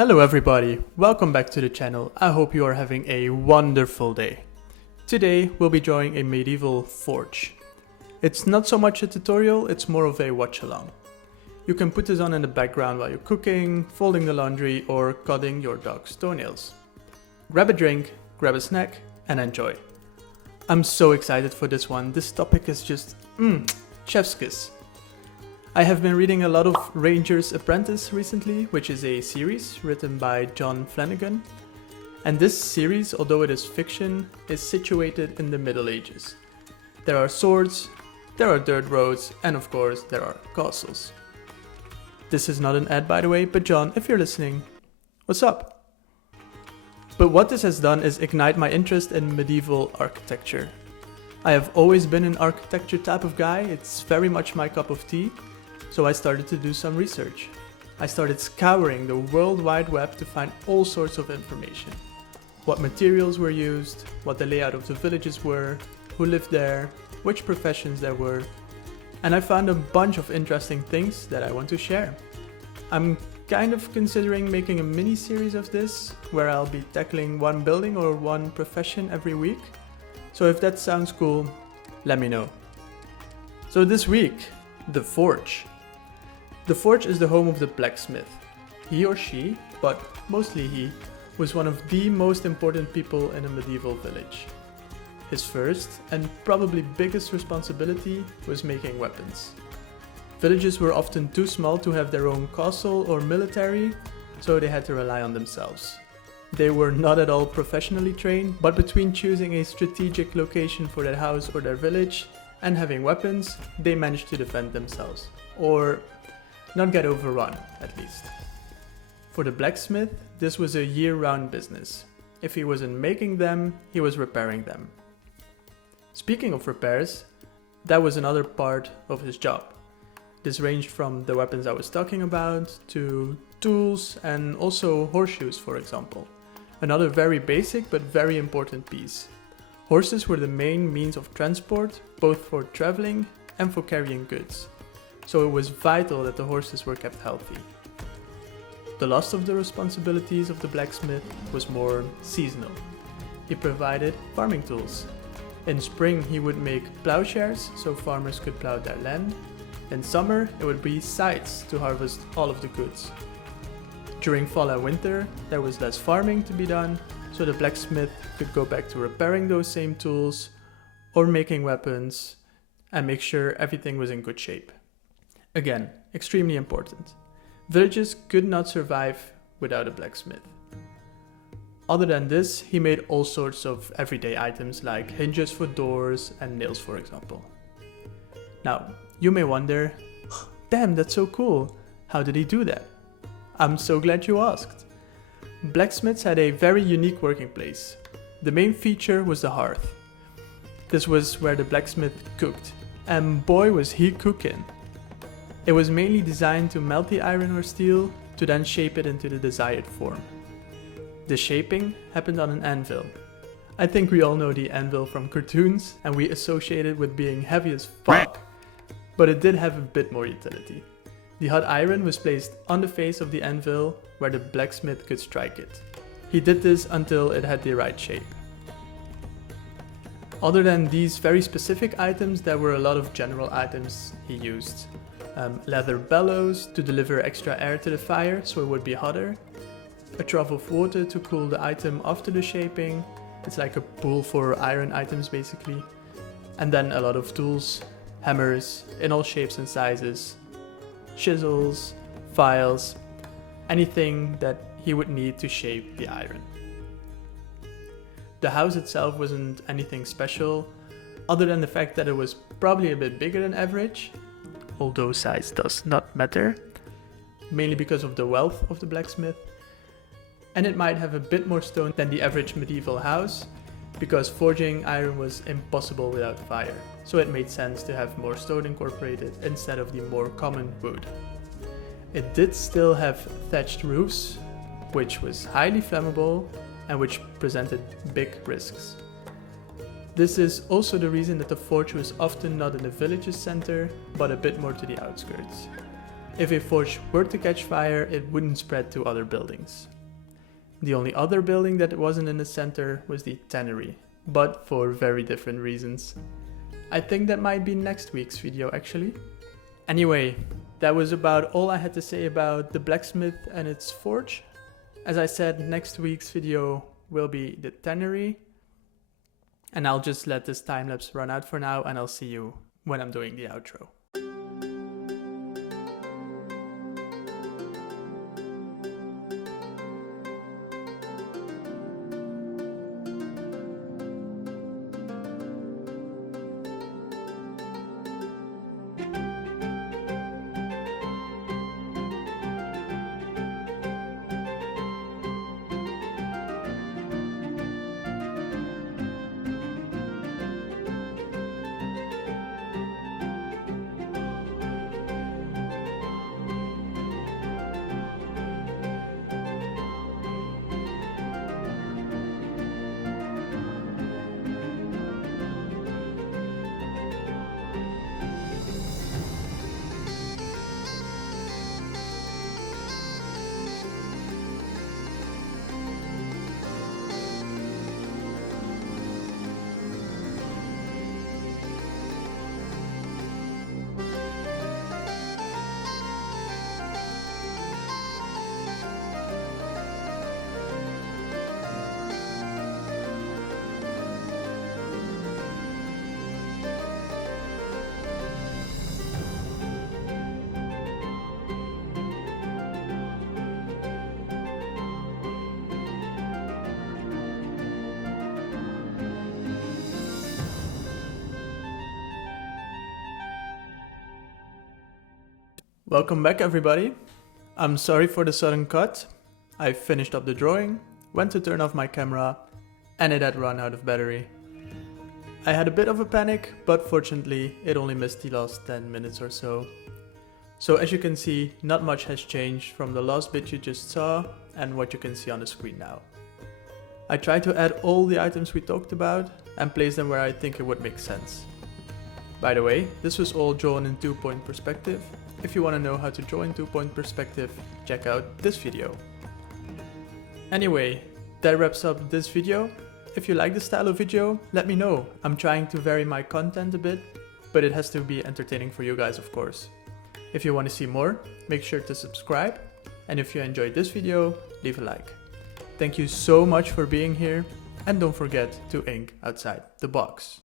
Hello everybody, welcome back to the channel. I hope you are having a wonderful day. Today we'll be drawing a medieval forge. It's not so much a tutorial, it's more of a watch along. You can put this on in the background while you're cooking, folding the laundry or cutting your dog's toenails. Grab a drink, grab a snack and enjoy. I'm so excited for this one, this topic is just chef's kiss. I have been reading a lot of Ranger's Apprentice recently, which is a series written by John Flanagan. And this series, although it is fiction, is situated in the Middle Ages. There are swords, there are dirt roads, and of course there are castles. This is not an ad by the way, but John, if you're listening, what's up? But what this has done is ignite my interest in medieval architecture. I have always been an architecture type of guy, it's very much my cup of tea. So I started to do some research. I started scouring the World Wide Web to find all sorts of information. What materials were used, what the layout of the villages were, who lived there, which professions there were. And I found a bunch of interesting things that I want to share. I'm kind of considering making a mini series of this, where I'll be tackling one building or one profession every week. So if that sounds cool, let me know. So this week, the forge. The forge is the home of the blacksmith. He or she, but mostly he, was one of the most important people in a medieval village. His first and probably biggest responsibility was making weapons. Villages were often too small to have their own castle or military, so they had to rely on themselves. They were not at all professionally trained, but between choosing a strategic location for their house or their village and having weapons, they managed to defend themselves. Or not get overrun, at least. For the blacksmith, this was a year-round business. If he wasn't making them, he was repairing them. Speaking of repairs, that was another part of his job. This ranged from the weapons I was talking about to tools and also horseshoes, for example. Another very basic but very important piece. Horses were the main means of transport, both for traveling and for carrying goods. So it was vital that the horses were kept healthy. The last of the responsibilities of the blacksmith was more seasonal. He provided farming tools. In spring he would make plowshares so farmers could plow their land. In summer it would be scythes to harvest all of the goods. During fall and winter there was less farming to be done, so the blacksmith could go back to repairing those same tools or making weapons and make sure everything was in good shape. Again, extremely important. Villages could not survive without a blacksmith. Other than this, he made all sorts of everyday items like hinges for doors and nails, for example. Now, you may wonder, damn, that's so cool. How did he do that? I'm so glad you asked. Blacksmiths had a very unique working place. The main feature was the hearth. This was where the blacksmith cooked, and boy was he cooking. It was mainly designed to melt the iron or steel to then shape it into the desired form. The shaping happened on an anvil. I think we all know the anvil from cartoons and we associate it with being heavy as fuck, but it did have a bit more utility. The hot iron was placed on the face of the anvil where the blacksmith could strike it. He did this until it had the right shape. Other than these very specific items, there were a lot of general items he used. Leather bellows to deliver extra air to the fire so it would be hotter. A trough of water to cool the item after the shaping. It's like a pool for iron items basically. And then a lot of tools, hammers in all shapes and sizes, chisels, files, anything that he would need to shape the iron. The house itself wasn't anything special, other than the fact that it was probably a bit bigger than average, although size does not matter, mainly because of the wealth of the blacksmith. And it might have a bit more stone than the average medieval house, because forging iron was impossible without fire, so it made sense to have more stone incorporated instead of the more common wood. It did still have thatched roofs, which was highly flammable and which presented big risks. This is also the reason that the forge was often not in the village's center, but a bit more to the outskirts. If a forge were to catch fire, it wouldn't spread to other buildings. The only other building that wasn't in the center was the tannery, but for very different reasons. I think that might be next week's video actually. Anyway, that was about all I had to say about the blacksmith and its forge. As I said, next week's video will be the tannery. And I'll just let this time lapse run out for now, and I'll see you when I'm doing the outro. Welcome back everybody. I'm sorry for the sudden cut. I finished up the drawing, went to turn off my camera, and it had run out of battery. I had a bit of a panic, but fortunately it only missed the last 10 minutes or so. So as you can see, not much has changed from the last bit you just saw and what you can see on the screen now. I tried to add all the items we talked about and place them where I think it would make sense. By the way, this was all drawn in 2-point perspective. If you want to know how to draw in 2-point perspective, check out this video. Anyway, that wraps up this video. If you like this style of video, let me know. I'm trying to vary my content a bit, but it has to be entertaining for you guys, of course. If you want to see more, make sure to subscribe. And if you enjoyed this video, leave a like. Thank you so much for being here, and don't forget to ink outside the box.